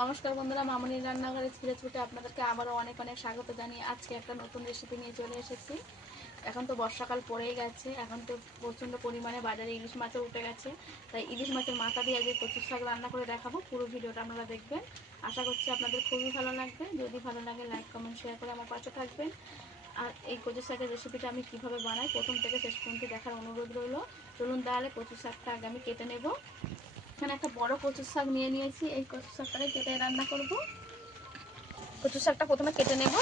নমস্কার বন্ধুরা, মামুনির রান্নাঘরে ছিঁড়ে ছুটে আপনাদেরকে আবারও অনেক অনেক স্বাগত জানিয়ে আজকে একটা নতুন রেসিপি নিয়ে চলে এসেছি। এখন তো বর্ষাকাল পড়েই গেছে, এখন তো প্রচণ্ড পরিমাণে বাজারে ইলিশ মাছও উঠে গেছে। তাই ইলিশ মাছের মাথা দিয়ে আজকে কচুর শাক রান্না করে দেখাবো। পুরো ভিডিওটা আপনারা দেখবেন, আশা করছি আপনাদের খুবই ভালো লাগবে। যদি ভালো লাগে লাইক কমেন্ট শেয়ার করে আমার পাশে থাকবেন। আর এই কচুর শাকের রেসিপিটা আমি কীভাবে বানাই প্রথম থেকে শেষ পর্যন্ত দেখার অনুরোধ রইল। চলুন তাহলে কচুর শাকটা আগে আমি কেটে নেব। এখানে একটা বড় কচুর শাক নিয়ে নিয়েছি, এই কচুর শাকটাকে কেটে রান্না করব। কচুর শাকটা প্রথমে কেটে নেব।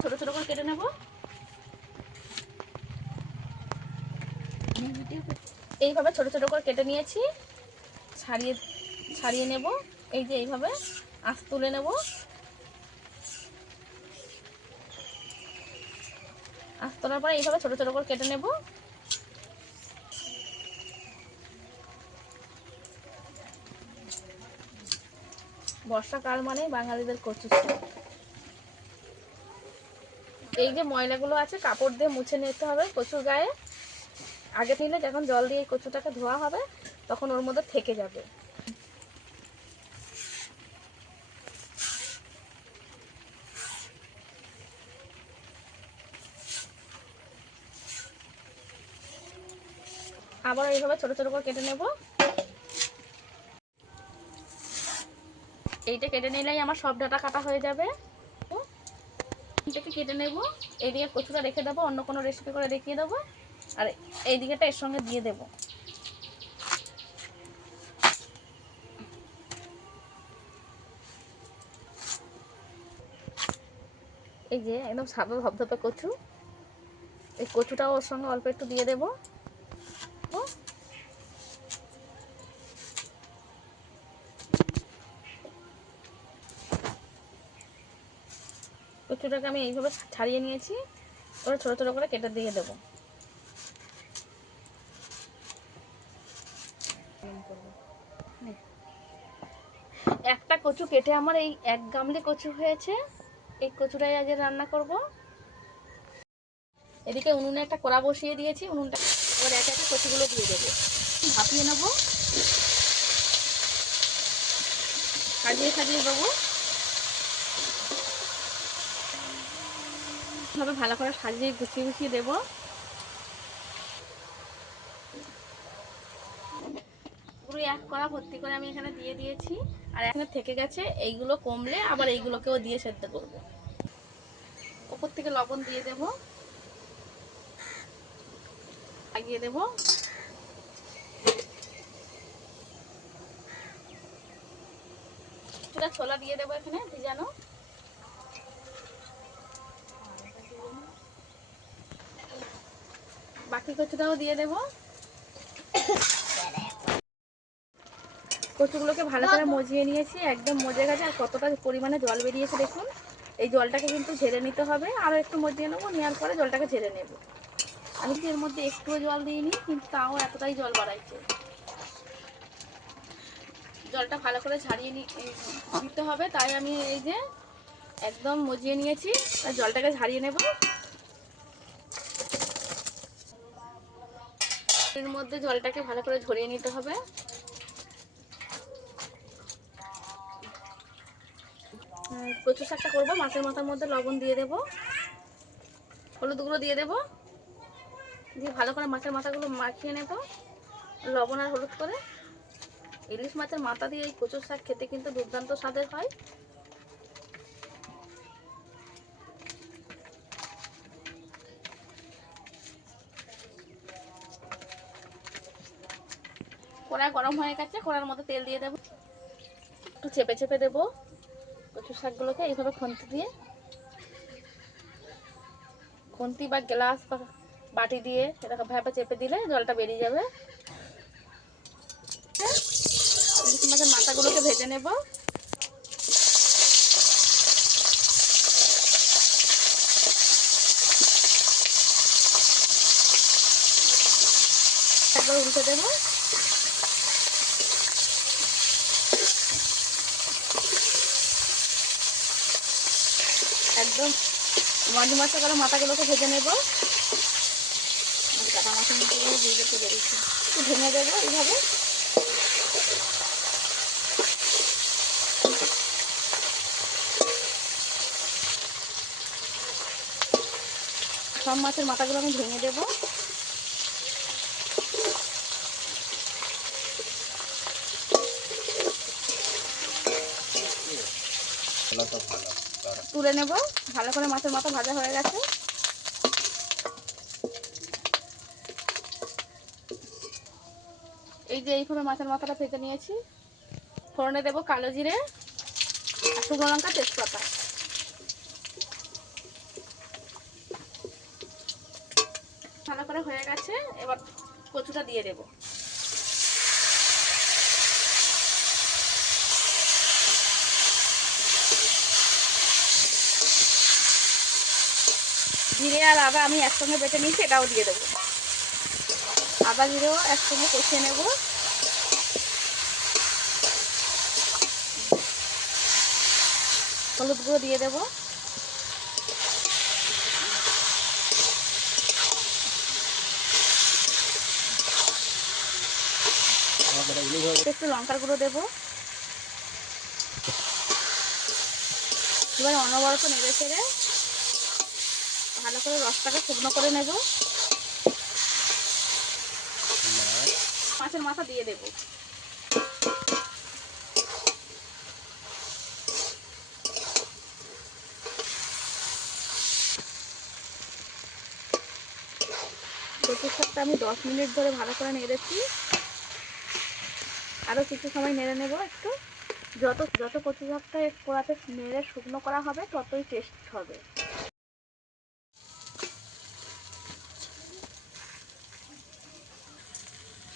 ছোট ছোট করে কেটে নেব। এইভাবে ছোট ছোট করে কেটে নিয়েছি, ছাড়িয়ে নেব। এই যে এইভাবে আঁশ তুলে নেব। আঁশ তোলার পরে এইভাবে ছোট ছোট করে কেটে নেব। বর্ষাকাল মানে বাঙালিদের কচু শাক। এই যে ময়লাগুলো আছে কাপড় দিয়ে মুছে নিতে হবে কচুর গায়ে। আগে নিলে যখন জল দিয়ে কচুটাকে ধোয়া হবে তখন ওর মধ্যে থেকে যাবে। আবার এইভাবে ছোট ছোট করে কেটে নেব। এইটা কেটে নিলেই আমার সব ডাটা কাটা হয়ে যাবে। এটাকে কেটে নেব। এইদিকে কচুটা রেখে দেবো, অন্য কোনো রেসিপি করে দেখিয়ে দেবো। আর এই দিকেটা এর সঙ্গে দিয়ে দেব। এই যে একদম সাদা ধপধপে কচু, এই কচুটাও ওর সঙ্গে অল্প একটু দিয়ে দেব। কচুটাকে আমি এইভাবে ছাড়িয়ে নিয়েছি, ওরা ছোটো ছোটো করে কেটে দিয়ে দেবো। একটা কচু কেটে আমার এই এক গামলি কচু হয়েছে। এই কচুটাই আগে রান্না করব। এদিকে উনুনে একটা কড়া বসিয়ে দিয়েছি, উনুনটা এবার এক একটা কচুগুলো দিয়ে দেবো, ভাপিয়ে নেবো। সাজিয়ে সাজিয়ে দেবো, ভাবে ভালো করে সাজিয়ে গুছিয়ে গুছিয়ে দেবো। পুরো এক কড়া ভর্তি করে আমি এখানে দিয়ে দিয়েছি। আর এখানে থেকে গেছে, এইগুলো কমলে আবার এইগুলোকেও দিয়ে সেদ্ধ করব। উপর থেকে লবণ দিয়ে দেব, লাগিয়ে দেব। কিছুটা ছোলা দিয়ে দেবো এখানে ভিজানো। বাকি কচুটাও দিয়ে দেব। কচুগুলোকে ভালো করে মজিয়ে নিয়েছি, একদম মজে গেছে। আর কতটা পরিমাণে জল বেরিয়েছে দেখুন। এই জলটাকে কিন্তু ঝেড়ে নিতে হবে, আরও একটু মজিয়ে নেবো, নেওয়ার পরে জলটাকে ঝেড়ে নেব। আমি এর মধ্যে একটুও জল দিইনি, কিন্তু তাও এতটাই জল বাড়াইছে। জলটা ভালো করে ছাড়িয়ে দিতে হবে, তাই আমি এই যে একদম মজিয়ে নিয়েছি। আর জলটাকে ঝারিয়ে নেব। এর মধ্যে জলটাকে ভালো করে ঝরিয়ে নিতে হবে। কচু শাকটা করবো, মাছের মাথার মধ্যে লবণ দিয়ে দেব, হলুদ গুঁড়ো দিয়ে দেব, দিয়ে ভালো করে মাছের মাথাগুলো মাখিয়ে নেব লবণ আর হলুদ করে। ইলিশ মাছের মাথা দিয়ে এই কচুর শাক খেতে কিন্তু দুর্দান্ত স্বাদের হয়। কড়াই গরম হয়ে গেছে, কড়ার মধ্যে তেল দিয়ে দেবো, একটু চেপে চেপে দেবো কচুর শাকগুলোকে এইভাবে খুন্তি বা গ্লাস বা বাটি দিয়ে এটাকে ভাবে চেপে দিলে জলটা বেরিয়ে যাবে। ইলিশ মাছের মাথাগুলোকে ভেজে নেব। একবার উল্টে দেবো। একদম মাঝে মাঝে করে মাথাগুলোকে ভেজে নেব। কাটা মাছের মাথাগুলো ভেজে বেরিয়েছে। একটু ভেঙে দেবো এইভাবে। সব মাছের মাথাগুলো আমি ভেঙে দেবো। তুলে নেব। ভালো করে মাছের মাথা ভাজা হয়ে গেছে। এই যে এইভাবে মাছের মাথাটা ভেজে নিয়েছি। ফোড়নে দেবো কালো জিরে আর শুকনো লঙ্কা, তেজপাতা। ভালো করে হয়ে গেছে। এবার কচুটা দিয়ে দেব। জিরে আর আদা আমি একসঙ্গে বেটে নিয়েছি, এটাও দিয়ে দেবো। আদা জিরেও একসঙ্গে কষিয়ে নেব। হলুদ গুঁড়ো দিয়ে দেবো। একটু লঙ্কার গুঁড়ো দেবো। এবার অনবরত নেড়ে চেড়ে ভালো করে রসটাকে শুকনো করে নেব। মাছের মাথা দিয়ে দেবো। কচুর শাকটা আমি 10 মিনিট ধরে ভালো করে নেড়েছি। আরও কিছু সময় নেড়ে নেব একটু। যত যত কচু শাকটা কড়াতে নেড়ে শুকনো করা হবে ততই টেস্ট হবে।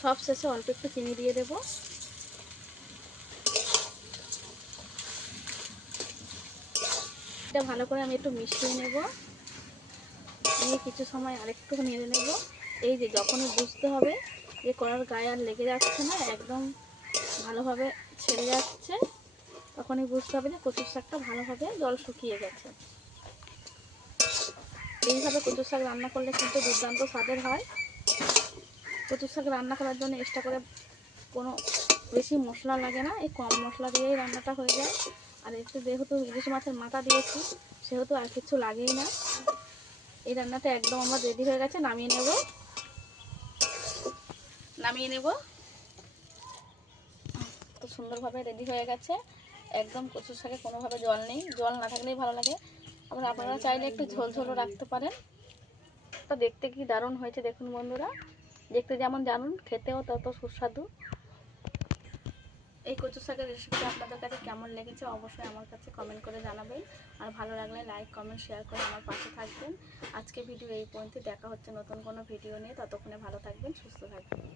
সব শেষে অল্প একটু চিনি দিয়ে দেবো। এটা ভালো করে আমি একটু মিশিয়ে নেব। নিয়ে কিছু সময় আরেকটু নেড়ে নেব। এই যে যখনই বুঝতে হবে যে কড়ার গায়ে আর লেগে যাচ্ছে না, একদম ভালোভাবে ছেড়ে যাচ্ছে, তখনই বুঝতে হবে যে কচুর শাকটা ভালোভাবে জল শুকিয়ে গেছে। এইভাবে কচুর শাক রান্না করলে কিন্তু দুর্দান্ত স্বাদের হয়। কচুর শাক রান্না করার জন্য এক্সট্রা করে কোনো বেশি মশলা লাগে না, এই কম মশলা দিয়েই রান্নাটা হয়ে যায়। আর একটু যেহেতু ইলিশ মাছের মাথা দিয়েছি সেহেতু আর কিছু লাগেই না। এই রান্নাটা একদম আমার রেডি হয়ে গেছে। নামিয়ে নেব। তো সুন্দরভাবে রেডি হয়ে গেছে। একদম কচুর শাকে কোনোভাবে জল নেই, জল না থাকলেই ভালো লাগে। আবার আপনারা চাইলে একটু ঝোল ঝোলও রাখতে পারেন। তো দেখতে কি দারুণ হয়েছে দেখুন বন্ধুরা। দেখতে যেমন জানুন, খেতেও তত সুস্বাদু। এই কচু শাকের রেসিপিটা আপনাদের কাছে কেমন লেগেছে অবশ্যই আমার কাছে কমেন্ট করে জানাবেন। আর ভালো লাগলে লাইক, কমেন্ট, শেয়ার করে আমার পাশে থাকবেন। আজকে ভিডিও এই পর্যন্ত। দেখা হচ্ছে নতুন কোনো ভিডিও নিয়ে। ততক্ষণে ভালো থাকবেন, সুস্থ থাকবেন।